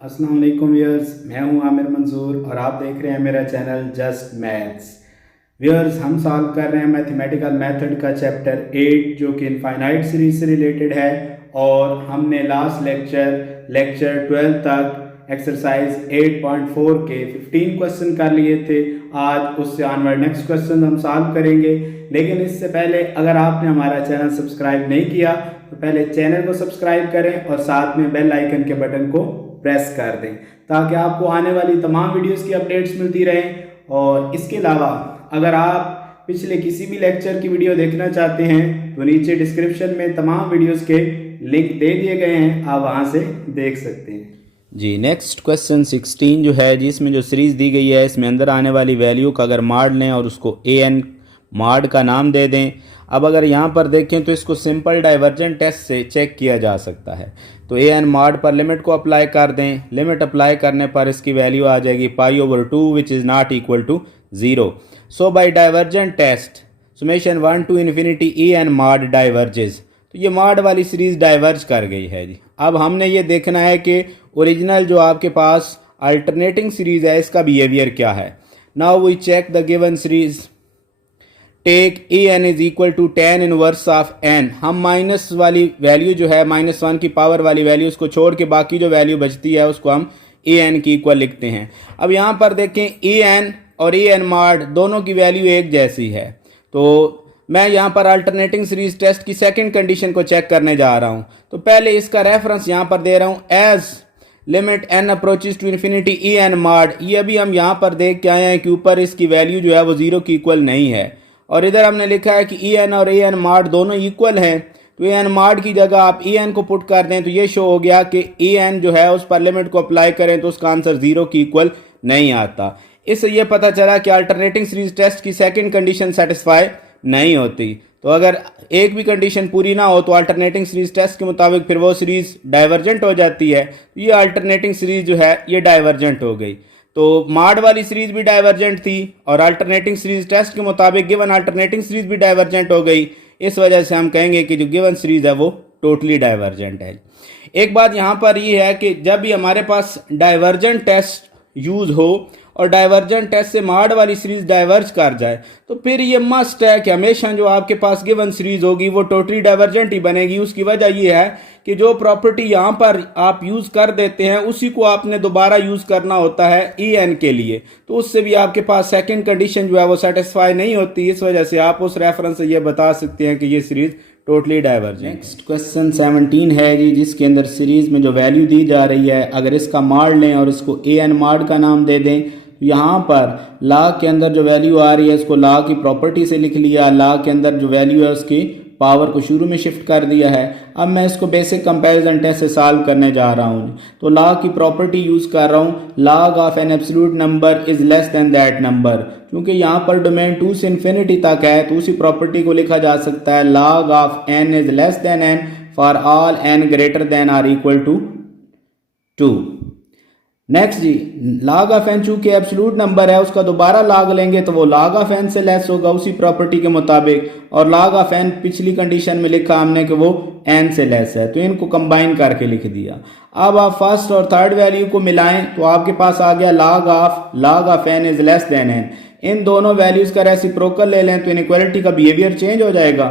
अस्सलाम वालेकुम व्यूअर्स, मैं हूं आमिर मंसूर और आप देख रहे हैं मेरा चैनल जस्ट मैथ्स। व्यूअर्स, हम सॉल्व कर रहे हैं मैथमेटिकल मेथड का चैप्टर 8 जो कि इनफाइनाइट सीरीज से रिलेटेड है। और हमने लास्ट लेक्चर 12 तक एक्सरसाइज 8.4 के 15 क्वेश्चन कर लिए थे। आज उससे ऑनवर्ड नेक्स्ट क्वेश्चन हम सॉल्व करेंगे, लेकिन इससे पहले अगर आपने हमारा चैनल सब्सक्राइब नहीं किया तो पहले चैनल को सब्सक्राइब करें और साथ में बेल आइकन के बटन को प्रेस कर दें ताकि आपको आने वाली तमाम वीडियोस की अपडेट्स मिलती रहें। और इसके अलावा अगर आप पिछले किसी भी लेक्चर की वीडियो देखना चाहते हैं तो नीचे डिस्क्रिप्शन में तमाम वीडियोस के लिंक दे दिए गए हैं, आप वहां से देख सकते हैं। जी नेक्स्ट क्वेश्चन 16 जो है जी, इसमें जो सीरीज दी गई है इसमें अंदर आने वाली वैल्यू का अगर माड लें और उसको ए एन माड का नाम दे दें। अब अगर यहाँ पर देखें तो इसको सिंपल डाइवर्जेंट टेस्ट से चेक किया जा सकता है। तो ए एन माड पर लिमिट को अप्लाई कर दें। लिमिट अप्लाई करने पर इसकी वैल्यू आ जाएगी π/2 which is not equal to 0। So by divergent test summation 1 to infinity a n mod diverges. तो ये माड वाली सीरीज डाइवर्ज कर गई है जी। अब हमने ये देखना है कि ओरिजिनल जो आपके पास अल्टरनेटिंग सीरीज है इसका बिहेवियर क्या है। Now we check the given series. Take a n is equal to tan inverse of n. हम माइनस वाली वैल्यू जो है -1 की पावर वाली वैल्यू उसको छोड़ के बाकी जो वैल्यू बचती है उसको हम ए एन की इक्वल लिखते हैं। अब यहाँ पर देखें ए एन और ए एन माड दोनों की वैल्यू एक जैसी है। तो मैं यहाँ पर अल्टरनेटिंग सीरीज टेस्ट की सेकंड कंडीशन को चेक करने जा रहा हूँ। तो पहले इसका रेफरेंस यहाँ पर दे रहा हूँ as limit n approaches to infinity a n mod. ये अभी हम यहाँ पर देख के आए हैं कि ऊपर इसकी वैल्यू जो है वो 0 की इक्वल नहीं है और इधर हमने लिखा है कि ए एन और ए एन माड दोनों इक्वल हैं। तो ए एन माड की जगह आप ए एन को पुट कर दें तो ये शो हो गया कि ए एन जो है उस पर लिमिट को अप्लाई करें तो उसका आंसर 0 की इक्वल नहीं आता। इससे ये पता चला कि अल्टरनेटिंग सीरीज टेस्ट की सेकंड कंडीशन सेटिस्फाई नहीं होती। तो अगर एक भी कंडीशन पूरी ना हो तो अल्टरनेटिंग सीरीज टेस्ट के मुताबिक फिर वो सीरीज डाइवर्जेंट हो जाती है। तो ये अल्टरनेटिंग सीरीज जो है ये डाइवर्जेंट हो गई। तो माड वाली सीरीज भी डाइवर्जेंट थी और अल्टरनेटिंग सीरीज टेस्ट के मुताबिक गिवन अल्टरनेटिंग सीरीज भी डाइवर्जेंट हो गई। इस वजह से हम कहेंगे कि जो गिवन सीरीज है वो टोटली डाइवर्जेंट है। एक बात यहाँ पर ये है कि जब भी हमारे पास डाइवर्जेंट टेस्ट यूज हो और डाइवर्जेंट टेस्ट से माड वाली सीरीज डाइवर्ज कर जाए तो फिर ये मस्ट है कि हमेशा जो आपके पास गिवन सीरीज होगी वो टोटली डाइवर्जेंट ही बनेगी। उसकी वजह ये है कि जो प्रॉपर्टी यहाँ पर आप यूज कर देते हैं उसी को आपने दोबारा यूज करना होता है ई एन के लिए। तो उससे भी आपके पास सेकंड कंडीशन जो है वो सेटिस्फाई नहीं होती। इस वजह से आप उस रेफरेंस से ये बता सकते हैं कि ये series totally divergent. Next question 17 है जी, जिसके अंदर सीरीज में जो वैल्यू दी जा रही है अगर इसका माड लें और इसको ए एन माड का नाम दे दें। यहाँ पर ला के अंदर जो वैल्यू आ रही है इसको ला की प्रॉपर्टी से लिख लिया। ला के अंदर जो वैल्यू है उसकी पावर को शुरू में शिफ्ट कर दिया है। अब मैं इसको बेसिक कंपैरिजन टेस्ट से सॉल्व करने जा रहा हूँ। तो ला की प्रॉपर्टी यूज कर रहा हूँ। Log of an absolute number is less then that number. क्योंकि यहाँ पर डोमेन 2 से इन्फिनिटी तक है तो उसी प्रॉपर्टी को लिखा जा सकता है log of n is less than n for all n greater than or equal to 2। Next जी, लॉग ऑफ एन चूंकि एब्सोल्यूट नंबर है उसका दोबारा लॉग लेंगे तो वो लॉग ऑफ एन से लेस होगा उसी प्रॉपर्टी के मुताबिक। और लॉग ऑफ एन पिछली कंडीशन में लिखा हमने कि वो एन से लेस है तो इनको कंबाइन करके लिख दिया। अब आप फर्स्ट और थर्ड वैल्यू को मिलाएं तो आपके पास आ गया log of n is less than n. इन दोनों वैल्यूज का रेसिप्रोकल ले लें तो इनइक्वालिटी का बिहेवियर चेंज हो जाएगा।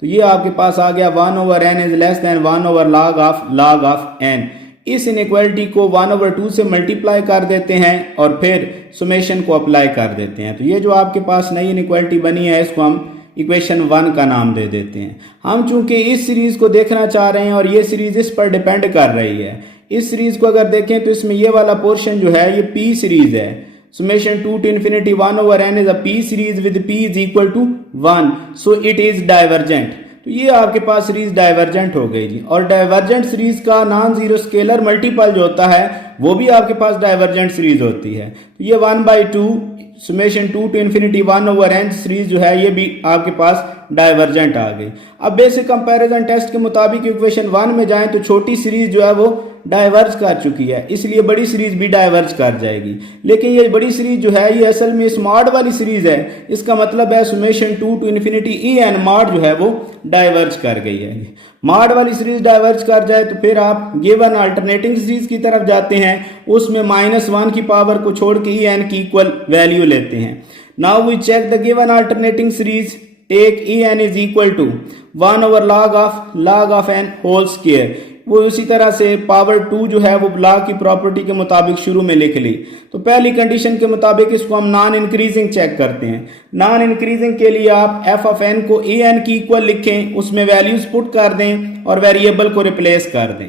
तो ये आपके पास आ गया 1/n is less than 1/log of n. इस इनइक्वालिटी को 1/2 से मल्टीप्लाई कर देते हैं और फिर सुमेशन को अप्लाई कर देते हैं। तो ये जो आपके पास नई इनइक्वालिटी बनी है इसको हम इक्वेशन 1 का नाम दे देते हैं। हम चूंकि इस सीरीज को देखना चाह रहे हैं और ये सीरीज इस पर डिपेंड कर रही है। इस सीरीज को अगर देखें तो इसमें ये वाला पोर्शन जो है ये पी सीरीज है। Summation 2 to infinity 1/n is a p series with p is equal to 1 so it is divergent. तो ये आपके पास सीरीज डाइवर्जेंट हो गई जी। और डाइवर्जेंट सीरीज का नॉन जीरो स्केलर मल्टीपल जो होता है वो भी आपके पास डाइवर्जेंट सीरीज होती है। तो ये 1/2 summation 2 to infinity 1/n series जो है ये भी आपके पास डाइवर्जेंट आ गई। अब बेसिक कंपैरिजन टेस्ट के मुताबिक इक्वेशन 1 में जाएं तो छोटी सीरीज जो है वो डाइवर्ज कर चुकी है, इसलिए बड़ी सीरीज भी डाइवर्ज कर जाएगी। लेकिन ये बड़ी सीरीज जो है ये असल में इस मॉड वाली सीरीज है, इसका मतलब है summation 2 to infinity e n mod जो है वो डाइवर्ज कर गई है। मॉड वाली सीरीज डाइवर्ज कर जाए तो फिर आप गिवन अल्टरनेटिंग सीरीज की तरफ जाते हैं, उसमें -1 की पावर को छोड़ के ई एन की इक्वल वैल्यू लेते हैं। Now we check the given alternating series, take e n is equal to 1 over log of n whole square. वो उसी तरह से पावर 2 जो है वो log की प्रॉपर्टी के मुताबिक शुरू में लिख ली। तो पहली कंडीशन के मुताबिक इसको हम नॉन इंक्रीजिंग चेक करते हैं। नॉन इंक्रीजिंग के लिए आप एफ ऑफ एन को ए एन की इक्वल लिखें, उसमें वैल्यूज पुट कर दें और वेरिएबल को रिप्लेस कर दें।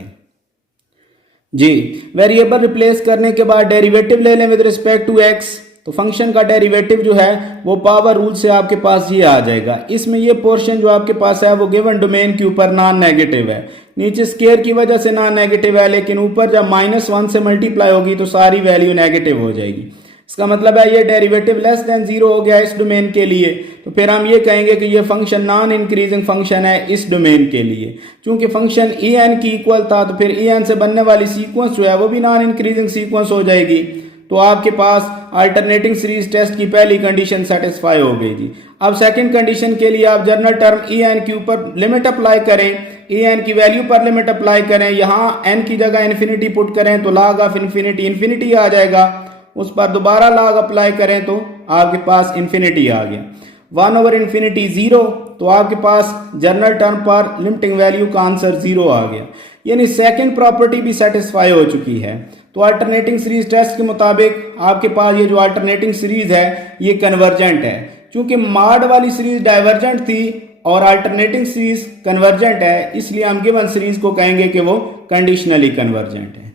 जी, वेरिएबल रिप्लेस करने के बाद डेरिवेटिव ले लें विद रिस्पेक्ट टू एक्स। तो फंक्शन का डेरिवेटिव जो है वो पावर रूल से आपके पास ये आ जाएगा। इसमें ये पोर्शन जो आपके पास है वो गिवन डोमेन के ऊपर नॉन नेगेटिव है, नीचे स्केयर की वजह से नॉन नेगेटिव है, लेकिन ऊपर जब -1 से मल्टीप्लाई होगी तो सारी वैल्यू नेगेटिव हो जाएगी। इसका मतलब है ये डेरिवेटिव लेस देन 0 हो गया इस डोमेन के लिए। तो फिर हम ये कहेंगे कि ये फंक्शन नॉन इंक्रीजिंग फंक्शन है इस डोमेन के लिए। चूंकि फंक्शन ई एन की इक्वल था तो फिर ई एन से बनने वाली सीक्वेंस जो है वो भी नॉन इंक्रीजिंग सीक्वेंस हो जाएगी। तो आपके पास अल्टरनेटिंग सीरीज टेस्ट की पहली कंडीशन सेटिस्फाई हो गई जी। अब सेकंड कंडीशन के लिए आप जनरल टर्म ई एन के ऊपर लिमिट अप्लाई करें, ई एन की वैल्यू पर लिमिट अप्लाई करें, यहाँ एन की जगह इन्फिनिटी पुट करें तो log ऑफ इन्फिनिटी इन्फिनिटी आ जाएगा, उस पर दोबारा log अप्लाई करें तो आपके पास इन्फिनिटी आ गया। 1 ओवर इन्फिनिटी 0, तो आपके पास जनरल टर्म पर लिमिटिंग वैल्यू का आंसर 0 आ गया, यानी सेकंड प्रॉपर्टी भी सेटिस्फाई हो चुकी है। तो अल्टरनेटिंग सीरीज टेस्ट के मुताबिक आपके पास ये जो अल्टरनेटिंग सीरीज है ये कन्वर्जेंट है। चूंकि मॉड वाली सीरीज डाइवर्जेंट थी और अल्टरनेटिंग सीरीज कन्वर्जेंट है, इसलिए हम गिवन सीरीज को कहेंगे कि वो कंडीशनली कन्वर्जेंट है।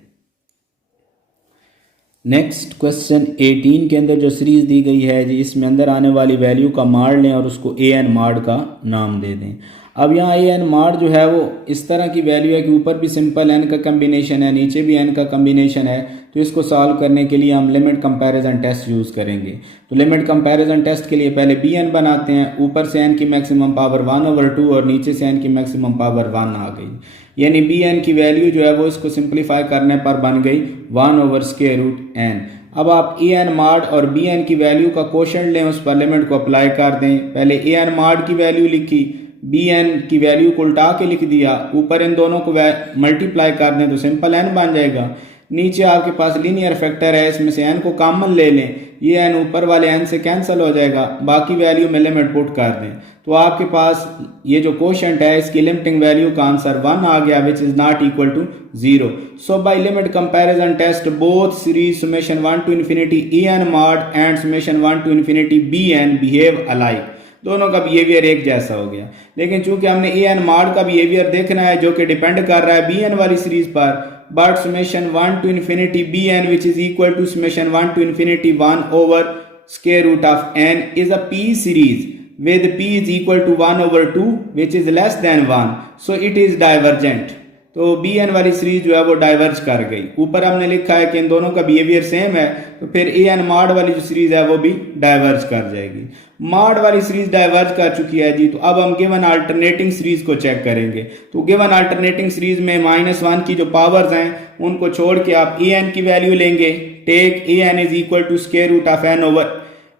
नेक्स्ट क्वेश्चन 18 के अंदर जो सीरीज दी गई है जी, इसमें अंदर आने वाली वैल्यू का मॉड लें और उसको ए एन मॉड का नाम दे दें। अब यहाँ ए एन मॉड जो है वो इस तरह की वैल्यू है कि ऊपर भी सिंपल एन का कम्बिनेशन है, नीचे भी एन का कम्बिनेशन है। तो इसको सॉल्व करने के लिए हम लिमिट कंपैरिजन टेस्ट यूज़ करेंगे। तो लिमिट कंपैरिजन टेस्ट के लिए पहले बी एन बनाते हैं, ऊपर से एन की मैक्सिमम पावर 1 ओवर 2 और नीचे से एन की मैक्सिमम पावर 1 आ गई, यानी बी एन की वैल्यू जो है वो इसको सिंप्लीफाई करने पर बन गई 1 ओवर स्क्वायर रूट एन। अब आप ए एन मॉड और बी एन की वैल्यू का कोशेंट लें, उस पर लिमिट को अप्लाई कर दें। पहले ए एन मॉड की वैल्यू लिखी, बी एन की वैल्यू को उल्टा के लिख दिया, ऊपर इन दोनों को मल्टीप्लाई कर दें तो सिंपल एन बन जाएगा। नीचे आपके पास लीनियर फैक्टर है, इसमें से एन को कॉमन ले लें, ये एन ऊपर वाले एन से कैंसिल हो जाएगा, बाकी वैल्यू में लिमिट पुट कर दें तो आपके पास ये जो कोशेंट है इसकी लिमिटिंग वैल्यू का आंसर 1 आ गया, which is not equal to 0। So by limit comparison test both series summation 1 to infinity a n mod and summation 1 to infinity b n behave alike, दोनों का बिहेवियर एक जैसा हो गया। लेकिन चूंकि हमने ए एन मॉड का बिहेवियर देखना है जो कि डिपेंड कर रहा है बी एन वाली सीरीज पर, but summation 1 to infinity b n which is equal to summation 1 to infinity 1 over square root of n is a p series with p is equal to 1 over 2 which is less than 1, so it is divergent। तो B n वाली series जो है वो diverge कर गई। ऊपर हमने लिखा है कि इन दोनों का बिहेवियर सेम है, तो फिर ए एन मॉड वाली जो सीरीज है वो भी डाइवर्ज कर जाएगी। मॉड वाली सीरीज डाइवर्ज कर चुकी है जी। तो अब हम गिवन अल्टरनेटिंग सीरीज को चेक करेंगे। तो गिवन अल्टरनेटिंग सीरीज में -1 की जो पावर्स हैं उनको छोड़ के आप ए एन की वैल्यू लेंगे, take a n is equal to square root of n over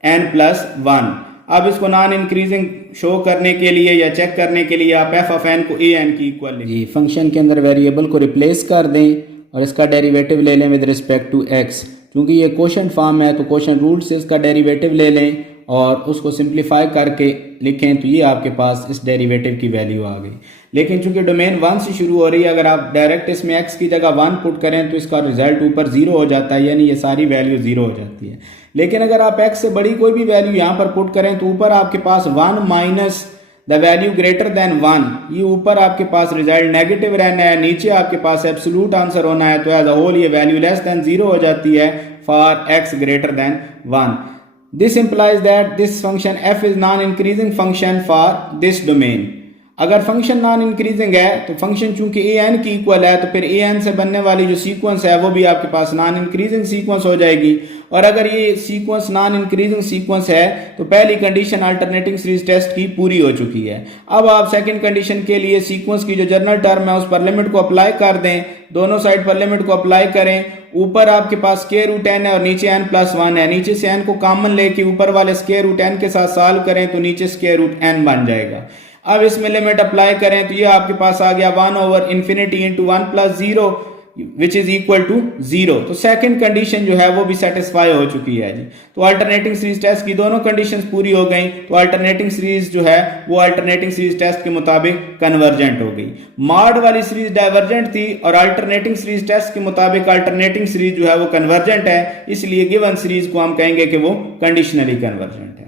n plus 1। अब इसको नॉन इंक्रीजिंग शो करने के लिए या चेक करने के लिए आप एफ ऑफ एन को ए एन की इक्वल जी फंक्शन के अंदर वेरिएबल को रिप्लेस कर दें और इसका डेरिवेटिव ले लें विद रिस्पेक्ट टू एक्स। क्योंकि ये क्वोशंट फॉर्म है तो क्वोशंट रूट से इसका डेरिवेटिव ले लें और उसको सिंप्लीफाई करके लिखें तो ये आपके पास इस डेरिवेटिव की वैल्यू आ गई। लेकिन चूंकि डोमेन 1 से शुरू हो रही है, अगर आप डायरेक्ट इसमें x की जगह 1 पुट करें तो इसका रिजल्ट ऊपर 0 हो जाता है, यानी ये सारी वैल्यू 0 हो जाती है। लेकिन अगर आप x से बड़ी कोई भी वैल्यू यहाँ पर पुट करें तो ऊपर आपके पास 1 minus the value greater than 1, ये ऊपर आपके पास रिजल्ट नेगेटिव रहना है, नीचे आपके पास एब्सोल्यूट आंसर होना है। तो एज अ होल ये वैल्यू लेस देन 0 हो जाती है for x greater than 1। This implies that this function f is non-increasing function for this domain। अगर फंक्शन नॉन इंक्रीजिंग है तो फंक्शन चूंकि ए एन की इक्वल है तो फिर ए एन से बनने वाली जो सीक्वेंस है वो भी आपके पास नॉन इंक्रीजिंग सीक्वेंस हो जाएगी। और अगर ये सीक्वेंस नॉन इंक्रीजिंग सीक्वेंस है तो पहली कंडीशन अल्टरनेटिंग सीरीज टेस्ट की पूरी हो चुकी है। अब आप सेकंड कंडीशन के लिए सीक्वेंस की जो जनरल टर्म है उस पर लिमिट को अप्लाई कर दें, दोनों साइड पर लिमिट को अप्लाई करें। ऊपर आपके पास स्क्वायर रूट n है और नीचे n+1 है, नीचे से n को कॉमन लेके ऊपर वाले स्क्वायर रूट n के साथ सॉल्व करें तो नीचे स्क्वायर रूट n बन जाएगा। अब इसमें लिमिट अप्लाई करें तो ये आपके पास आ गया 1/∞ into 1 + 0 which is equal to 0। तो सेकंड कंडीशन जो है वो भी सेटिस्फाई हो चुकी है जी। तो अल्टरनेटिंग सीरीज टेस्ट की दोनों कंडीशंस पूरी हो गई तो अल्टरनेटिंग सीरीज जो है वो अल्टरनेटिंग सीरीज टेस्ट के मुताबिक कन्वर्जेंट हो गई। मॉड वाली सीरीज डाइवर्जेंट थी और अल्टरनेटिंग सीरीज टेस्ट के मुताबिक अल्टरनेटिंग सीरीज जो है वो कन्वर्जेंट है, इसलिए गिवन सीरीज को हम कहेंगे कि वो कंडीशनली कन्वर्जेंट है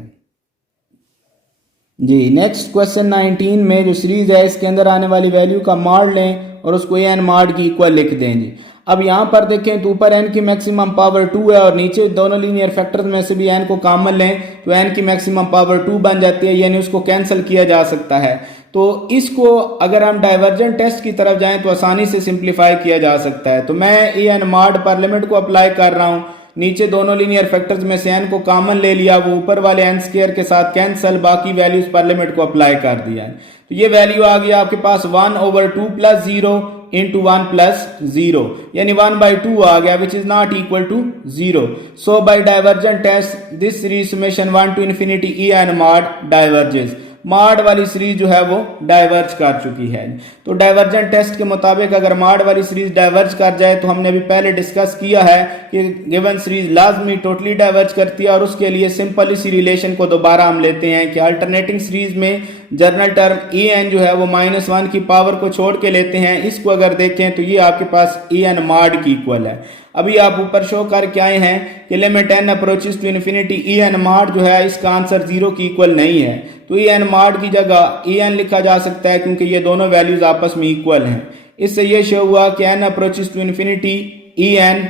जी। नेक्स्ट क्वेश्चन 19 में जो सीरीज है इसके अंदर आने वाली वैल्यू का मॉड लें और उसको एन मॉड की इक्वल लिख दें जी। अब यहाँ पर देखें तो ऊपर n की मैक्सिमम पावर 2 है और नीचे दोनों लीनियर फैक्टर्स में से भी n को कॉमन लें तो n की मैक्सिमम पावर 2 बन जाती है, यानी उसको कैंसिल किया जा सकता है। तो इसको अगर हम डाइवर्जेंट टेस्ट की तरफ जाएं तो आसानी से सिंप्लीफाई किया जा सकता है। तो मैं एन मॉड पर लिमिट को अप्लाई कर रहा हूँ, नीचे दोनों लीनियर फैक्टर्स में से n को कॉमन ले लिया, वो ऊपर वाले n स्क्वायर के साथ कैंसिल, बाकी वैल्यूज पर लिमिट को अप्लाई कर दिया है। तो ये वैल्यू आ गया आपके पास 1/2 + 0 इंटू 1 + 0 यानी 1/2 आ गया which is not equal to 0। So by divergent test this series summation 1 to ∞ e n mod diverges. Mod वाली सीरीज जो है वो डाइवर्ज कर चुकी है। तो डाइवर्जेंट टेस्ट के मुताबिक अगर मॉड वाली सीरीज डाइवर्ज कर जाए तो हमने अभी पहले डिस्कस किया है कि गिवन सीरीज लाजमी टोटली डाइवर्ज करती है और उसके लिए सिंपल इसी रिलेशन को दोबारा हम लेते हैं कि अल्टरनेटिंग सीरीज में जनरल टर्म ए एन जो है वो -1 की पावर को छोड़ के लेते हैं। इसको अगर देखें तो ये आपके पास ए एन मॉड की इक्वल है। अभी आप ऊपर शो करके आए हैं कि limit n approaches to infinity a n mod जो है इसका आंसर 0 की इक्वल नहीं है, तो ए एन मॉड की जगह ए एन लिखा जा सकता है क्योंकि ये दोनों वैल्यूज आपस में इक्वल हैं। इससे ये शो हुआ कि n approaches to infinity a n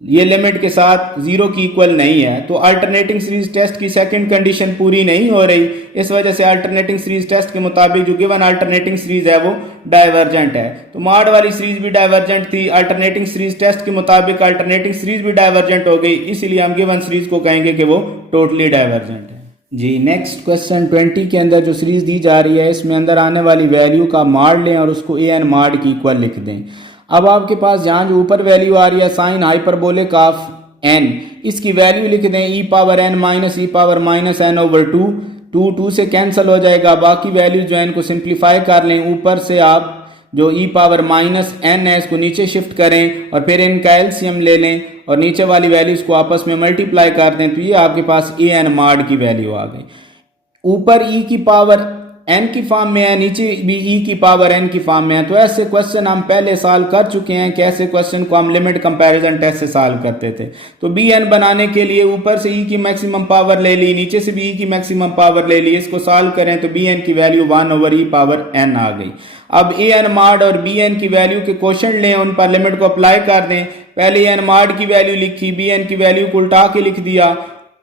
ये लिमिट के साथ 0 की इक्वल नहीं है। तो अल्टरनेटिंग सीरीज टेस्ट की सेकंड कंडीशन पूरी नहीं हो रही, इस वजह से अल्टरनेटिंग सीरीज टेस्ट के मुताबिक जो गिवन अल्टरनेटिंग सीरीज है वो डाइवर्जेंट है। तो मॉड वाली सीरीज भी डाइवर्जेंट थी, अल्टरनेटिंग सीरीज टेस्ट के मुताबिक अल्टरनेटिंग सीरीज भी डाइवर्जेंट हो गई, इसीलिए हम गिवन सीरीज को कहेंगे कि वो टोटली डाइवर्जेंट है जी। नेक्स्ट क्वेश्चन 20 के अंदर जो सीरीज दी जा रही है इसमें अंदर आने वाली वैल्यू का मॉड लें और उसको ए एन मॉड की इक्वल लिख दें। अब आपके पास जहाँ जो ऊपर वैल्यू आ रही है साइन हाइपरबोलिक ऑफ n, इसकी वैल्यू लिख दें e power n minus e power -n/2। 2 से कैंसिल हो जाएगा, बाकी वैल्यू जो है इनको सिंप्लीफाई कर लें। ऊपर से आप जो e पावर -n है इसको नीचे शिफ्ट करें और फिर इनका एलसीएम ले लें और नीचे वाली वैल्यूज को आपस में मल्टीप्लाई कर दें तो ये आपके पास ए एन मॉड की वैल्यू आ गई। ऊपर e की पावर n की फॉर्म में है, नीचे भी e की पावर n की फॉर्म में है। तो ऐसे क्वेश्चन हम पहले सॉल्व कर चुके हैं कि ऐसे क्वेश्चन को हम लिमिट कंपैरिजन टेस्ट से सॉल्व करते थे। तो bn बनाने के लिए ऊपर से e की मैक्सिमम पावर ले ली, नीचे से भी e की मैक्सिमम पावर ले ली, इसको सॉल्व करें तो bn की वैल्यू 1/e पावर n आ गई। अब ए एन मॉड और bn की वैल्यू के क्वेश्चन लें, उन पर लिमिट को अप्लाई कर दें। पहले एन मॉड की वैल्यू लिखी, bn की वैल्यू को उल्टा के लिख दिया।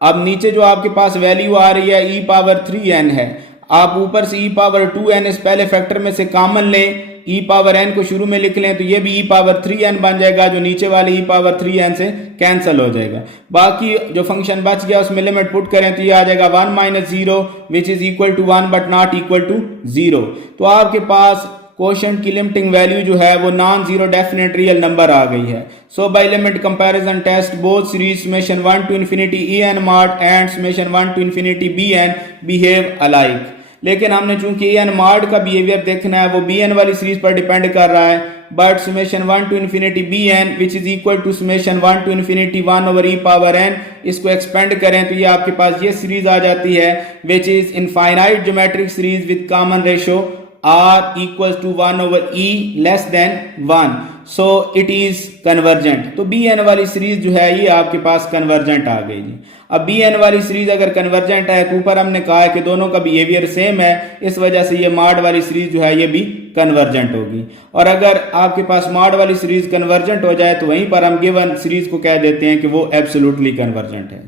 अब नीचे जो आपके पास वैल्यू आ रही है e पावर 3n है, आप ऊपर से e पावर 2n इस पहले फैक्टर में से कॉमन लें, e पावर n को शुरू में लिख लें तो ये भी e पावर 3n बन जाएगा, जो नीचे वाले e पावर 3n से कैंसिल हो जाएगा। बाकी जो फंक्शन बच गया उसमें लिमिट पुट करें तो ये आ जाएगा 1 - 0 which is equal to 1 but not equal to 0। तो आपके पास क्वोशंट की लिमिटिंग वैल्यू जो है वो non zero definite real number आ गई है। So by limit comparison test both series summation 1 to ∞ e n mod and summation 1 to ∞ b n behave alike. लेकिन हमने चूंकि ए एन मॉड का बिहेवियर देखना है, वो बी एन वाली सीरीज पर डिपेंड कर रहा है। But summation 1 to ∞ b n which is equal to summation 1 to ∞ 1/e power n, इसको एक्सपेंड करें तो ये आपके पास ये सीरीज आ जाती है which is infinite geometric series with common ratio r equals to 1/e less than 1, so it is convergent। तो bn वाली सीरीज जो है ये आपके पास कन्वर्जेंट आ गई जी। अब bn वाली सीरीज अगर कन्वर्जेंट है तो ऊपर हमने कहा है कि दोनों का बिहेवियर सेम है, इस वजह से ये मॉड वाली सीरीज जो है ये भी कन्वर्जेंट होगी। और अगर आपके पास मॉड वाली सीरीज कन्वर्जेंट हो जाए तो वहीं पर हम गिवन सीरीज को कह देते हैं कि वो एब्सोल्युटली कन्वर्जेंट है।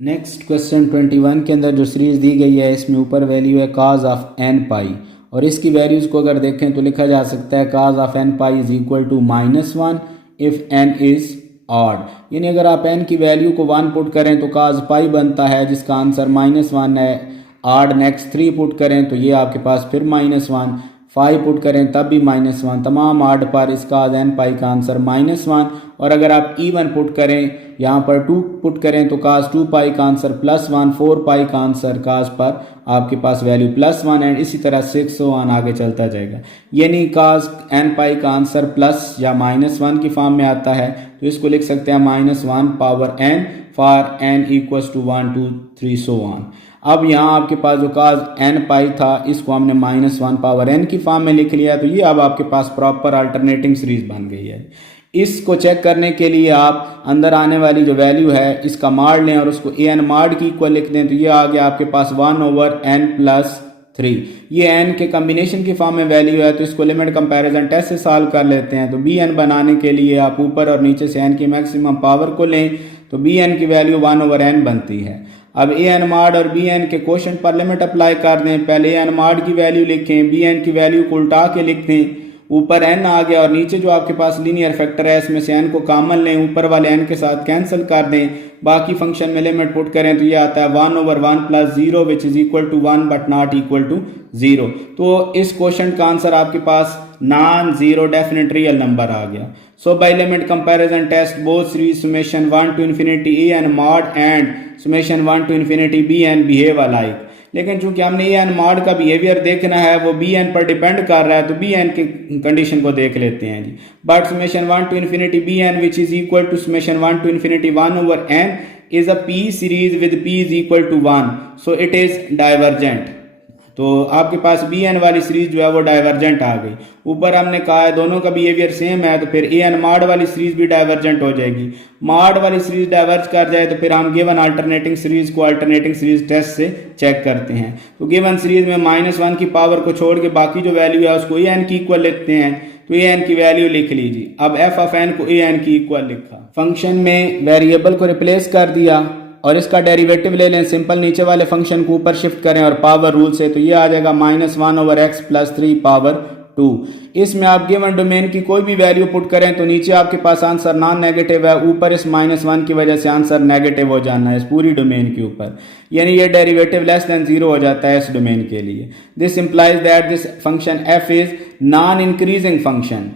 नेक्स्ट क्वेश्चन 21 के अंदर जो सीरीज दी गई है इसमें ऊपर वैल्यू है cos ऑफ n पाई और इसकी वैल्यूज़ को अगर देखें तो लिखा जा सकता है cos of n pi is equal to -1 if n is odd, यानी अगर आप n की वैल्यू को 1 पुट करें तो cos पाई बनता है जिसका आंसर -1 है। ऑड नेक्स्ट 3 पुट करें तो ये आपके पास फिर -1, 5 पुट करें तब भी -1, तमाम ऑड पर इस cos n पाई का आंसर -1। और अगर आप इवन पुट करें यहाँ पर 2 पुट करें तो cos 2 पाई का आंसर +1, 4 पाई का आंसर cos पर आपके पास वैल्यू +1 एंड इसी तरह 6 आगे चलता जाएगा, यानी cos n पाई का आंसर प्लस या -1 की फॉर्म में आता है। तो इसको लिख सकते हैं -1 power n for n equals to 1 2 3 so on. अब यहाँ आपके पास जो cos n पाई था इसको हमने -1 पावर n की फॉर्म में लिख लिया, तो ये अब आपके पास प्रॉपर अल्टरनेटिंग सीरीज बन गई है। इसको चेक करने के लिए आप अंदर आने वाली जो वैल्यू है इसका माड लें और उसको an माड की इक्वल लिख दें, तो ये आ गया आपके पास 1/n + 3। ये n के कम्बिनेशन की फॉर्म में वैल्यू है, तो इसको लिमिट कंपैरिजन टेस्ट से सॉल्व कर लेते हैं। तो bn बनाने के लिए आप ऊपर और नीचे से n की मैक्सिमम पावर को लें, तो bn की वैल्यू 1/n बनती है। अब an माड और bn के क्वोशंट पर लिमिट अप्लाई कर दें। पहले an माड की वैल्यू लिखें, bn की वैल्यू को उल्टा के लिख दें, ऊपर n आ गया और नीचे जो आपके पास लीनियर फैक्टर है इसमें से n को कॉमन लें, ऊपर वाले n के साथ कैंसिल कर दें, बाकी फंक्शन में लिमिट पुट करें तो ये आता है 1/1 + 0 which is equal to 1 but not equal to 0। तो इस क्वेश्चन का आंसर आपके पास non zero definite real number आ गया। So by limit comparison test both series summation 1 to infinity an mod and summation 1 to infinity bn behave alike। लेकिन चूंकि हमने an mod का बिहेवियर देखना है वो bn पर डिपेंड कर रहा है, तो bn की कंडीशन को देख लेते हैं जी। But summation 1 to infinity bn which is equal to summation 1 to infinity 1/n is a p series with p is equal to 1, so it is divergent। तो आपके पास bn वाली सीरीज जो है वो डाइवर्जेंट आ गई। ऊपर हमने कहा है दोनों का बिहेवियर सेम है, तो फिर an मॉड वाली सीरीज भी डाइवर्जेंट हो जाएगी। मॉड वाली सीरीज डाइवर्ज कर जाए तो फिर हम गिवन अल्टरनेटिंग सीरीज को अल्टरनेटिंग सीरीज टेस्ट से चेक करते हैं। तो गिवन सीरीज में -1 की पावर को छोड़ के बाकी जो वैल्यू है उसको an की इक्वल लिखते हैं, तो an की वैल्यू लिख लीजिए। अब f ऑफ n को an की इक्वल लिखा, फंक्शन में वेरिएबल को रिप्लेस कर दिया और इसका डेरिवेटिव ले लें। सिंपल नीचे वाले फंक्शन को ऊपर शिफ्ट करें और पावर रूल से, तो ये आ जाएगा -1/x + 3 पावर 2। इसमें आप गिवन डोमेन की कोई भी वैल्यू पुट करें तो नीचे आपके पास आंसर नॉन नेगेटिव है, ऊपर इस -1 की वजह से आंसर नेगेटिव हो जाना है इस पूरी डोमेन के ऊपर, यानी ये डेरिवेटिव लेस देन 0 हो जाता है इस डोमेन के लिए। This implies that this function f is non increasing function,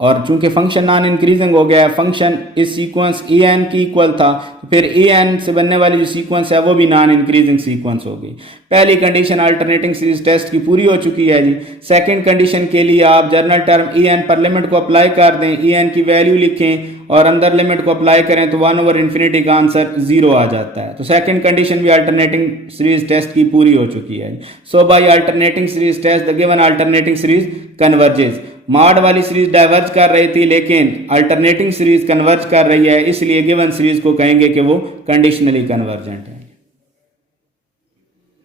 और चूंकि फंक्शन नॉन इंक्रीजिंग हो गया है, फंक्शन इस सीक्वेंस an की इक्वल था, तो फिर an से बनने वाली जो सीक्वेंस है वो भी नॉन इंक्रीजिंग सीक्वेंस हो गई। पहली कंडीशन अल्टरनेटिंग सीरीज टेस्ट की पूरी हो चुकी है जी। सेकंड कंडीशन के लिए आप जनरल टर्म an पर लिमिट को अप्लाई कर दें, an की वैल्यू लिखें और अंदर लिमिट को अप्लाई करें तो 1/∞ का आंसर 0 आ जाता है। तो सेकंड कंडीशन भी अल्टरनेटिंग सीरीज टेस्ट की पूरी हो चुकी है। So by alternating series test the given alternating series converges. Mod वाली सीरीज डाइवर्ज कर रही थी लेकिन अल्टरनेटिंग सीरीज कन्वर्ज कर रही है, इसलिए गिवन सीरीज को कहेंगे कि वो कंडीशनली कन्वर्जेंट है।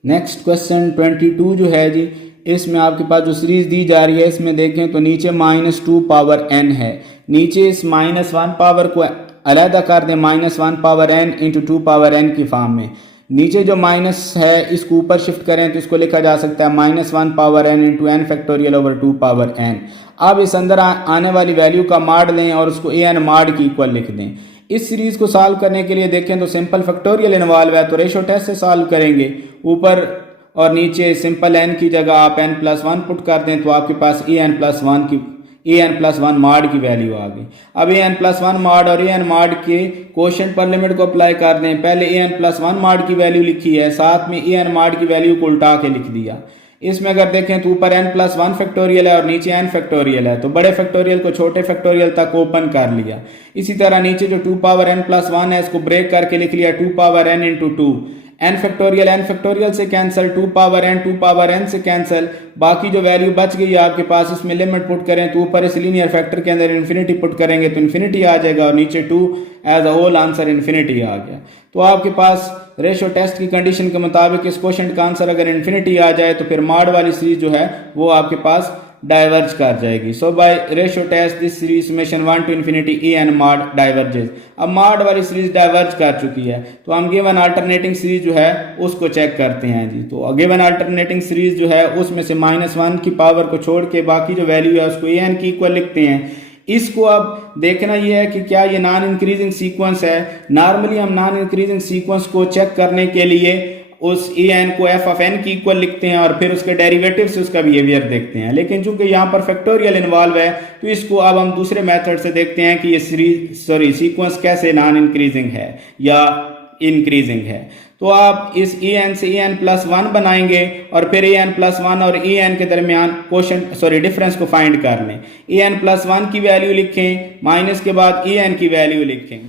नेक्स्ट क्वेश्चन 22 जो है जी, इसमें आपके पास जो सीरीज दी जा रही है इसमें देखें तो नीचे -2 पावर n है, नीचे इस -1 पावर को अलहदा कर दें, -1 power n into 2 power n की फॉर्म में। नीचे जो माइनस है इसको ऊपर शिफ्ट करें तो इसको लिखा जा सकता है -1 power n into n factorial over 2 power n। अब इस अंदर आने वाली वैल्यू का माड लें और उसको an माड की इक्वल लिख दें। इस सीरीज को सॉल्व करने के लिए देखें तो सिंपल फैक्टोरियल इन्वॉल्व है, तो रेशो टेस्ट से सॉल्व करेंगे। ऊपर और नीचे सिंपल n की जगह आप n+1 पुट कर दें तो आपके पास an+1 मॉड की वैल्यू आ गई। अब an+1 मॉड और an मॉड के क्वोशंट पर लिमिट को अप्लाई कर दें। पहले an+1 मॉड की वैल्यू लिखी है, साथ में an मॉड की वैल्यू को उल्टा के लिख दिया। इसमें अगर देखें तो ऊपर n+1 फैक्टोरियल है और नीचे n फैक्टोरियल है, तो बड़े फैक्टोरियल को छोटे फैक्टोरियल तक ओपन कर लिया। इसी तरह नीचे जो 2 पावर n+1 है इसको ब्रेक करके लिख लिया 2 power n into 2। n factorial से कैंसिल, 2 पावर n से कैंसिल, बाकी जो वैल्यू बच गई है आपके पास इसमें लिमिट पुट करें तो ऊपर इस लीनियर फैक्टर के अंदर इन्फिनिटी पुट करेंगे तो इन्फिनिटी आ जाएगा और नीचे 2 as a whole answer infinity आ गया। तो आपके पास रेशो टेस्ट की कंडीशन के मुताबिक इस क्वेश्चन का आंसर अगर इन्फिनिटी आ जाए तो फिर मॉड वाली सीरीज जो है वो आपके पास डाइवर्ज कर जाएगी। So by ratio test this series summation 1 to infinity e n mod diverges. अब मॉड वाली सीरीज डाइवर्ज कर चुकी है तो हम गिवन अल्टरनेटिंग सीरीज जो है उसको चेक करते हैं जी। तो गिवन अल्टरनेटिंग सीरीज जो है उसमें से -1 की पावर को छोड़ के बाकी जो वैल्यू है उसको e n की इक्वल लिखते हैं। इसको अब देखना ये है कि क्या ये नॉन इंक्रीजिंग सीक्वेंस है। नॉर्मली हम नॉन इंक्रीजिंग सीक्वेंस को चेक करने के लिए उस ए एन को एफ ऑफ एन की इक्वल लिखते हैं और फिर उसके डेरिवेटिव से उसका बिहेवियर देखते हैं। लेकिन चूंकि यहाँ पर फैक्टोरियल इन्वॉल्व है तो इसको अब हम दूसरे मेथड से देखते हैं कि ये सीक्वेंस कैसे नॉन इंक्रीजिंग है या इंक्रीजिंग है। तो आप इस ए एन से ए एन प्लस 1 बनाएंगे और फिर ए एन प्लस 1 और ए एन के दरमियान डिफरेंस को फाइंड कर लें। ए एन प्लस 1 की वैल्यू लिखें, माइनस के बाद ए एन की वैल्यू लिखें।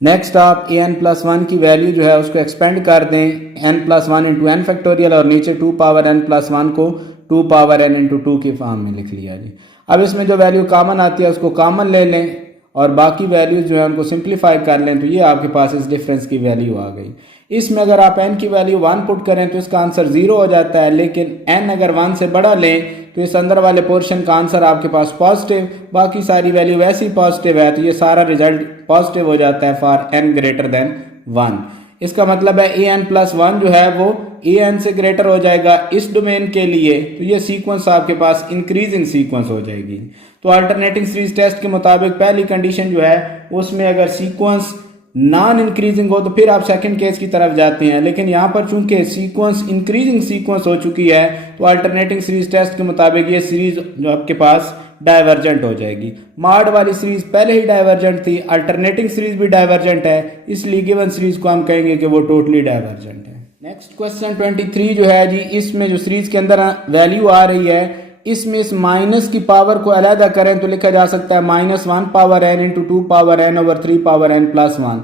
नेक्स्ट आप ए एन प्लस 1 की वैल्यू जो है उसको एक्सपेंड कर दें n plus 1 into n factorial और नीचे 2 पावर एन प्लस 1 को 2 पावर एन इंटू 2 की फॉर्म में लिख लिया जी। अब इसमें जो वैल्यू कॉमन आती है उसको कॉमन ले लें और बाकी वैल्यूज जो है उनको सिंप्लीफाई कर लें तो ये आपके पास इस डिफरेंस की वैल्यू आ गई। इसमें अगर आप n की वैल्यू 1 पुट करें तो इसका आंसर 0 हो जाता है, लेकिन n अगर 1 से बड़ा लें तो इस अंदर वाले पोर्शन का आंसर आपके पास पॉजिटिव, बाकी सारी वैल्यू वैसे ही पॉजिटिव है तो ये सारा रिजल्ट पॉजिटिव हो जाता है फॉर n ग्रेटर देन 1। इसका मतलब है ए एन प्लस 1 जो है वो ए एन से ग्रेटर हो जाएगा इस डोमेन के लिए, तो ये सीक्वेंस आपके पास इंक्रीजिंग सीक्वेंस हो जाएगी। तो अल्टरनेटिंग सीरीज टेस्ट के मुताबिक पहली कंडीशन जो है उसमें अगर सीक्वेंस नॉन इंक्रीजिंग हो तो फिर आप सेकंड केस की तरफ जाते हैं, लेकिन यहाँ पर चूंकि सीक्वेंस इंक्रीजिंग सीक्वेंस हो चुकी है तो अल्टरनेटिंग सीरीज टेस्ट के मुताबिक ये सीरीज जो आपके पास डाइवर्जेंट हो जाएगी। मॉड वाली सीरीज पहले ही डाइवर्जेंट थी, अल्टरनेटिंग सीरीज भी डाइवर्जेंट है, इसलिए गिवन सीरीज को हम कहेंगे कि वो टोटली डाइवर्जेंट है। नेक्स्ट क्वेश्चन 23 जो है जी, इसमें जो सीरीज के अंदर वैल्यू आ रही है इसमें इस माइनस की पावर को अलहदा करें तो लिखा जा सकता है -1 power n into 2 power n over 3 power n plus 1।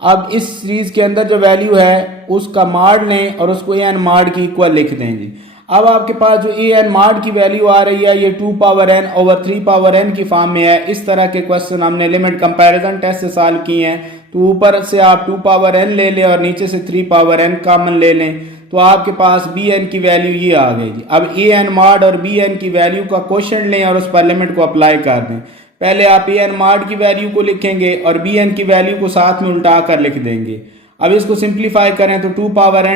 अब इस सीरीज के अंदर जो वैल्यू है उसका मॉड लें और उसको ए एन मॉड की इक्वल लिख दें जी। अब आपके पास जो ए एन मॉड की वैल्यू आ रही है ये 2 power n over 3 power n की फॉर्म में है। इस तरह के क्वेश्चन हमने लिमिट कंपैरिजन टेस्ट से सॉल्व किए हैं, तो ऊपर से आप 2 पावर n ले लें और नीचे से 3 पावर n कॉमन ले लें तो आपके पास बी एन की वैल्यू ये आ गई जी। अब ए एन मॉड और बी एन की वैल्यू का क्वोशंट लें और उस पर लिमिट को अप्लाई कर दें। पहले आप ए एन मॉड की वैल्यू को लिखेंगे और बी एन की वैल्यू को साथ में उल्टा कर लिख देंगे। अब इसको सिंप्लीफाई करें तो 2 पावर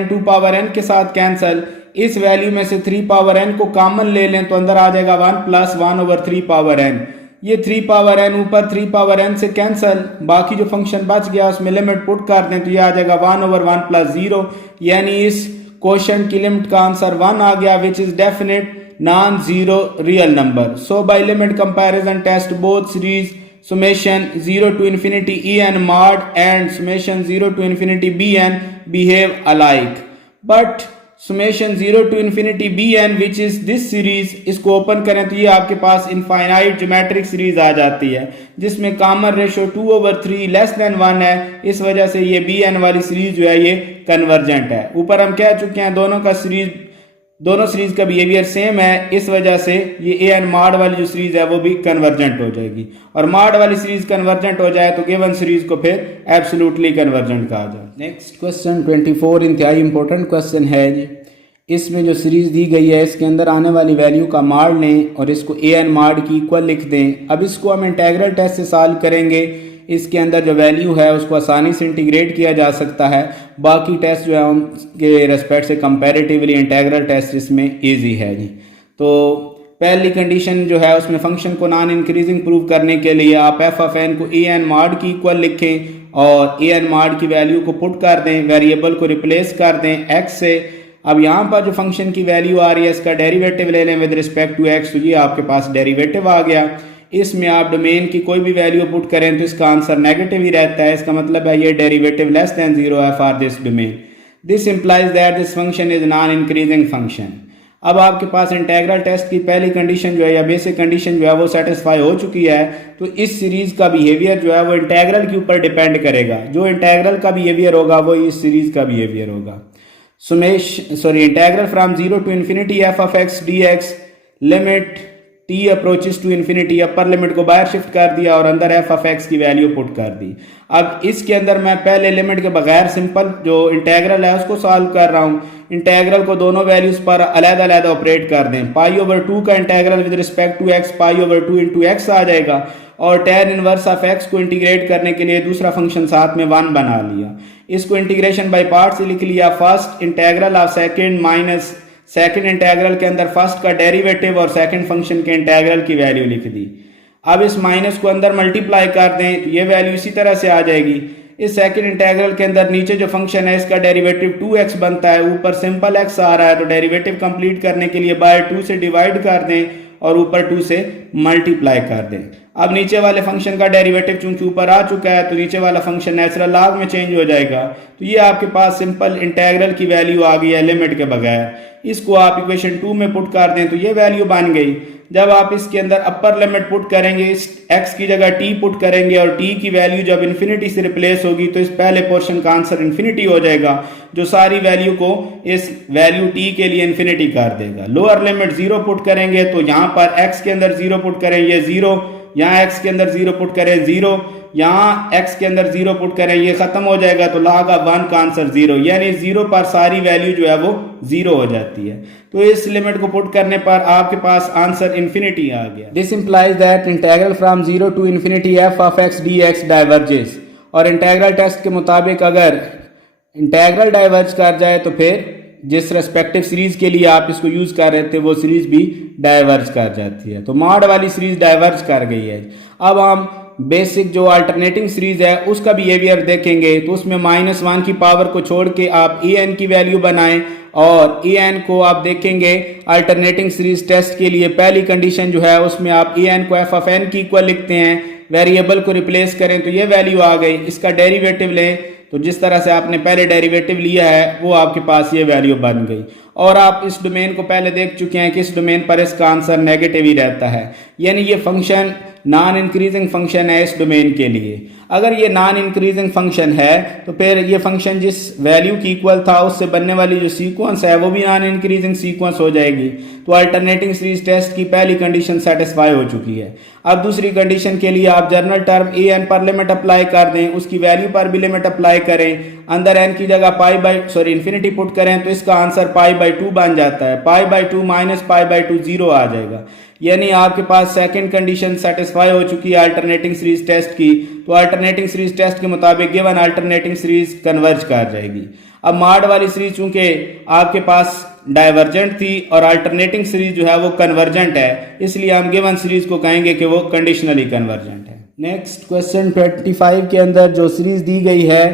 n के साथ कैंसिल, इस वैल्यू में से 3 पावर n को कॉमन ले लें तो अंदर आ जाएगा 1 प्लस 1 ओवर 3 पावर n। ये 3 पावर n ऊपर 3 पावर n से कैंसिल, बाकी जो फंक्शन बच गया उसमें लिमिट पुट कर दें तो ये आ जाएगा 1 ओवर 1 प्लस 0, यानी इस क्वेश्चन की लिमिट का आंसर 1 आ गया which is definite non zero real number. So by limit comparison test both series summation 0 to infinity e n mod and summation 0 to infinity b n behave alike, but summation 0 to infinity b n which is this series, इसको open करें तो ये आपके पास infinite geometric series आ जाती है जिसमें common ratio 2/3 less than 1 है। इस वजह से ये बी एन वाली सीरीज जो है ये कन्वर्जेंट है। ऊपर हम कह चुके हैं दोनों सीरीज का बिहेवियर सेम है, इस वजह से ये ए एन मॉड वाली जो सीरीज है वो भी कन्वर्जेंट हो जाएगी और मॉड वाली सीरीज कन्वर्जेंट हो जाए तो गिवन सीरीज को फिर एब्सोल्युटली कन्वर्जेंट कहा जाए। नेक्स्ट क्वेश्चन 24 इंतहाई इंपॉर्टेंट क्वेश्चन है जी। इसमें जो सीरीज दी गई है इसके अंदर आने वाली वैल्यू का मॉड लें और इसको ए एन मॉड की इक्वल लिख दें। अब इसको हम इंटीग्रल टेस्ट से सॉल्व करेंगे, इसके अंदर जो वैल्यू है उसको आसानी से इंटीग्रेट किया जा सकता है। बाकी टेस्ट जो है उनके रेस्पेक्ट से कंपैरेटिवली इंटीग्रल टेस्ट इसमें इजी है जी। तो पहली कंडीशन जो है उसमें फंक्शन को नॉन इंक्रीजिंग प्रूव करने के लिए आप एफ ऑफ एन को ए एन मॉड की इक्वल लिखें और ए एन मॉड की वैल्यू को पुट कर दें, वेरिएबल को रिप्लेस कर दें एक्स से। अब यहाँ पर जो फंक्शन की वैल्यू आ रही है इसका डेरिवेटिव ले लें विद रिस्पेक्ट टू एक्स, तो ये आपके पास डेरिवेटिव आ गया। इसमें आप डोमेन की कोई भी वैल्यू पुट करें तो इसका आंसर नेगेटिव ही रहता है, इसका मतलब है ये डेरिवेटिव लेस देन 0 है for this domain. This implies that this function is non increasing function. अब आपके पास इंटीग्रल टेस्ट की पहली कंडीशन जो है या बेसिक कंडीशन जो है वो सेटिस्फाई हो चुकी है, तो इस सीरीज का बिहेवियर जो है वो इंटीग्रल के ऊपर डिपेंड करेगा। जो इंटीग्रल का बिहेवियर होगा वो इस सीरीज का बिहेवियर होगा। Integral from 0 to infinity f of x dx limit t approaches to infinity, upper limit को बाहर शिफ्ट कर दिया और अंदर एफ ऑफ एक्स की वैल्यू पुट कर दी। अब इसके अंदर मैं पहले लिमिट के बगैर सिंपल जो इंटेग्रल है उसको सॉल्व कर रहा हूँ। इंटेग्रल को दोनों वैल्यूज पर अलग-अलग ऑपरेट कर दें। पाई ओवर 2 का integral with respect to x pi over 2 into x आ जाएगा और tan इनवर्स ऑफ एक्स को इंटीग्रेट करने के लिए दूसरा फंक्शन साथ में 1 बना लिया। इसको इंटीग्रेशन बाय पार्ट से लिख लिया। First integral of second minus second integral के अंदर फर्स्ट का डेरिवेटिव और सेकंड फंक्शन के इंटेग्रल की वैल्यू लिख दी। अब इस माइनस को अंदर मल्टीप्लाई कर दें तो ये वैल्यू इसी तरह से आ जाएगी। इस सेकंड इंटेग्रल के अंदर नीचे जो फंक्शन है इसका डेरिवेटिव 2x बनता है, ऊपर सिंपल x आ रहा है तो डेरिवेटिव कंप्लीट करने के लिए बाय 2 से डिवाइड कर दें और ऊपर 2 से मल्टीप्लाई कर दें। अब नीचे वाले फंक्शन का डेरिवेटिव चूंकि ऊपर आ चुका है तो नीचे वाला फंक्शन नेचुरल लॉग में चेंज हो जाएगा। तो ये आपके पास सिंपल इंटेग्रल की वैल्यू आ गई है लिमिट के बगैर। इसको आप इक्वेशन 2 में पुट कर दें तो ये वैल्यू बन गई। जब आप इसके अंदर अपर लिमिट पुट करेंगे, इस x की जगह t पुट करेंगे और t की वैल्यू जब इन्फिनिटी से रिप्लेस होगी तो इस पहले पोर्शन का आंसर इन्फिनिटी हो जाएगा, जो सारी वैल्यू को इस वैल्यू t के लिए इन्फिनिटी कर देगा। लोअर लिमिट 0 पुट करेंगे तो यहाँ पर x के अंदर 0 पुट करें ये 0, यहाँ x के अंदर 0 पुट करें 0, यहाँ x के अंदर 0 पुट करें ये खत्म हो जाएगा तो log ऑफ 1 का आंसर 0, यानी 0 पर सारी वैल्यू जो है वो 0 हो जाती है। तो इस लिमिट को पुट करने पर आपके पास आंसर इन्फिनिटी आ गया। This implies that integral from 0 to infinity f of x d x diverges. और इंटेग्रल टेस्ट के मुताबिक अगर इंटेग्रल डाइवर्ज कर जाए तो फिर जिस रेस्पेक्टिव सीरीज के लिए आप इसको यूज कर रहे थे वो सीरीज भी डाइवर्ज कर जाती है। तो मॉड वाली सीरीज डाइवर्ज कर गई है। अब हम बेसिक जो अल्टरनेटिंग सीरीज है उसका बिहेवियर देखेंगे तो उसमें -1 की पावर को छोड़ के आप ए एन की वैल्यू बनाएं और ए एन को आप देखेंगे अल्टरनेटिंग सीरीज टेस्ट के लिए पहली कंडीशन जो है उसमें आप ए एन को एफ ऑफ एन की इक्वल लिखते हैं, वेरिएबल को रिप्लेस करें तो ये वैल्यू आ गई। इसका डेरिवेटिव लें तो जिस तरह से आपने पहले डेरिवेटिव लिया है वो आपके पास ये वैल्यू बन गई। और आप इस डोमेन को पहले देख चुके हैं कि इस डोमेन पर इसका आंसर नेगेटिव ही रहता है, यानी ये फंक्शन नॉन इंक्रीजिंग फंक्शन है इस डोमेन के लिए। अगर ये नॉन इंक्रीजिंग फंक्शन है तो फिर ये फंक्शन जिस वैल्यू की इक्वल था उससे बनने वाली जो सीक्वेंस है वो भी नॉन इंक्रीजिंग सीक्वेंस हो जाएगी। तो अल्टरनेटिंग सीरीज टेस्ट की पहली कंडीशन सेटिस्फाई हो चुकी है। अब दूसरी कंडीशन के लिए आप जनरल टर्म ए एन पर लिमिट अप्लाई कर दें, उसकी वैल्यू पर भी लिमिट अप्लाई करें, अंदर एन की जगह इन्फिनिटी पुट करें तो इसका आंसर π/2 बन जाता है। π/2 माइनस π/2 0 आ जाएगा, यानी आपके पास सेकंड कंडीशन सेटिस्फाई हो चुकी है अल्टरनेटिंग सीरीज टेस्ट की। तो अल्टरनेटिंग सीरीज टेस्ट के मुताबिक गिवन अल्टरनेटिंग सीरीज कन्वर्ज कर जाएगी। अब मॉड वाली सीरीज चूंकि आपके पास डाइवर्जेंट थी और अल्टरनेटिंग सीरीज जो है वो कन्वर्जेंट है, इसलिए हम गिवन सीरीज को कहेंगे कि वो कंडीशनली कन्वर्जेंट है। नेक्स्ट क्वेश्चन 25 के अंदर जो सीरीज दी गई है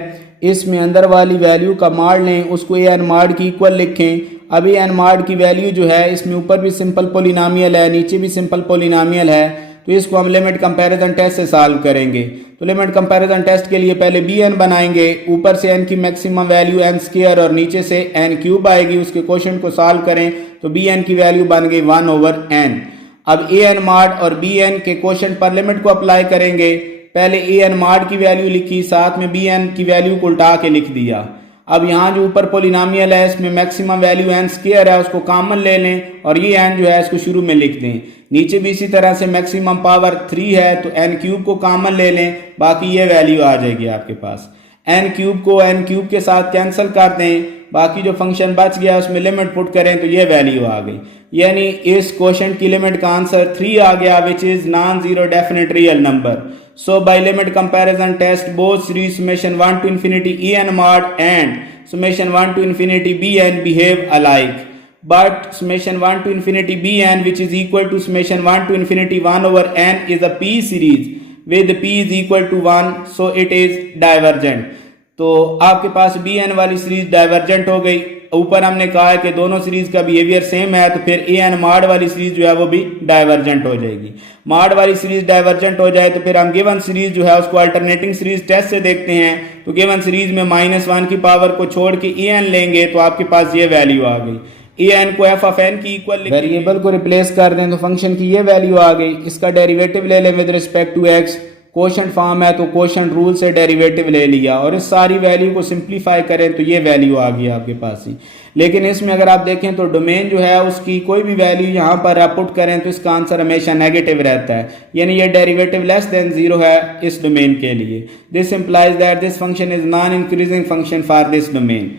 इसमें अंदर वाली वैल्यू का मॉड लें, उसको ए एन मॉड की इक्वल लिखें। अब ए एन मॉड की वैल्यू जो है इसमें ऊपर भी सिंपल पोलिनोमियल है, नीचे भी सिंपल पोलिनोमियल है, तो इसको हम लिमिट कंपैरिजन टेस्ट से सॉल्व करेंगे। तो लिमिट कंपैरिजन टेस्ट के लिए पहले बी एन बनाएंगे, ऊपर से एन की मैक्सिमम वैल्यू एन स्क्वायर और नीचे से एन क्यूब आएगी, उसके क्वोशिएंट को सॉल्व करें तो बी एन की वैल्यू बन गई 1/n। अब ए एन मॉड और बी एन के क्वोशिएंट पर लिमिट को अप्लाई करेंगे। पहले ए एन मॉड की वैल्यू लिखी, साथ में बी एन की वैल्यू को उल्टा के लिख दिया। अब यहाँ जो ऊपर पोलिनोमियल है इसमें मैक्सिमम वैल्यू एन स्क्वायर है, उसको कॉमन ले लें और ये एन जो है इसको शुरू में लिख दें। नीचे भी इसी तरह से मैक्सिमम पावर 3 है तो एन क्यूब को कॉमन ले लें, बाकी ये वैल्यू आ जाएगी आपके पास। एन क्यूब को एन क्यूब के साथ कैंसिल कर दें, बाकी जो फंक्शन बच गया उसमें लिमिट पुट करें तो ये वैल्यू आ गई, यानी इस क्वेश्चन की लिमिट का आंसर 3 आ गया, which is non zero definite real number. So by limit comparison test, both series summation 1 to infinity en mod and summation 1 to infinity bn behave alike. But summation 1 to infinity bn, which is equal to summation 1 to infinity 1/n, is a p series with p is equal to 1, so it is divergent. तो आपके पास bn वाली series divergent हो गई। ऊपर हमने कहा है कि दोनों सीरीज का बिहेवियर सेम है, तो फिर ए एन मॉड वाली सीरीज जो है वो भी डाइवर्जेंट हो जाएगी। मॉड वाली सीरीज डाइवर्जेंट हो जाए तो फिर हम गिवन सीरीज जो है उसको अल्टरनेटिंग सीरीज टेस्ट से देखते हैं। तो गिवन सीरीज में -1 की पावर को छोड़ के ए एन लेंगे तो आपके पास ये वैल्यू आ गई। ए एन को एफ ऑफ एन की इक्वल वेरिएबल को रिप्लेस कर दें तो फंक्शन की ये वैल्यू आ गई। इसका डेरिवेटिव ले लें with respect to x, quotient form है तो क्वोशंट रूल से डेरिवेटिव ले लिया और इस सारी वैल्यू को सिंप्लीफाई करें तो ये वैल्यू आ गई आपके पास ही। लेकिन इसमें अगर आप देखें तो डोमेन जो है उसकी कोई भी वैल्यू यहाँ पर आप पुट करें तो इसका आंसर हमेशा नेगेटिव रहता है, यानी ये डेरिवेटिव लेस देन 0 है इस डोमेन के लिए। This implies that this function is non increasing function for this domain.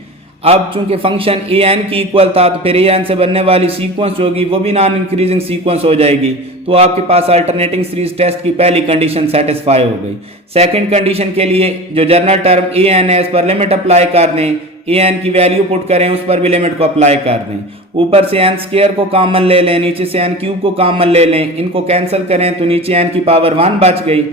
अब चूंकि फंक्शन ए एन की इक्वल था तो फिर ए एन से बनने वाली सीक्वेंस जो होगी वो भी नॉन इंक्रीजिंग सीक्वेंस हो जाएगी, तो आपके पास अल्टरनेटिंग सीरीज टेस्ट की पहली कंडीशन सेटिस्फाई हो गई। सेकंड कंडीशन के लिए जो जनरल टर्म ए एन है इस पर लिमिट अप्लाई कर दें, ए एन की वैल्यू पुट करें, उस पर भी लिमिट को अप्लाई कर दें। ऊपर से एन स्क्वायर को कॉमन ले लें, नीचे से एन क्यूब को कॉमन ले लें, इनको कैंसिल करें तो नीचे एन की पावर 1 बच गई।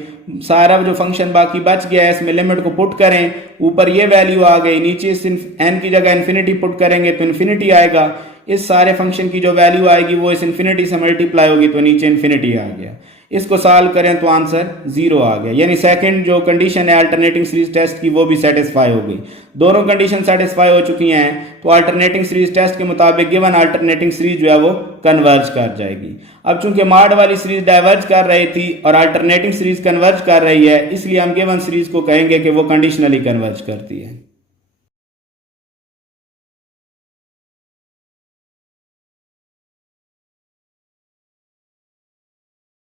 सारा जो फंक्शन बाकी बच गया है इसमें लिमिट को पुट करें, ऊपर ये वैल्यू आ गई, नीचे इस एन की जगह इन्फिनिटी पुट करेंगे तो इन्फिनिटी आएगा। इस सारे फंक्शन की जो वैल्यू आएगी वो इस इन्फिनिटी से मल्टीप्लाई होगी तो नीचे इन्फिनिटी आ गया। इसको सॉल्व करें तो आंसर 0 आ गया, यानी सेकंड जो कंडीशन है अल्टरनेटिंग सीरीज टेस्ट की वो भी सेटिस्फाई हो गई। दोनों कंडीशन सेटिस्फाई हो चुकी हैं तो अल्टरनेटिंग सीरीज टेस्ट के मुताबिक गिवन अल्टरनेटिंग सीरीज जो है वो कन्वर्ज कर जाएगी। अब चूंकि मॉड वाली सीरीज डाइवर्ज कर रही थी और अल्टरनेटिंग सीरीज कन्वर्ज कर रही है, इसलिए हम गिवन सीरीज को कहेंगे कि वो कंडीशनली कन्वर्ज करती है।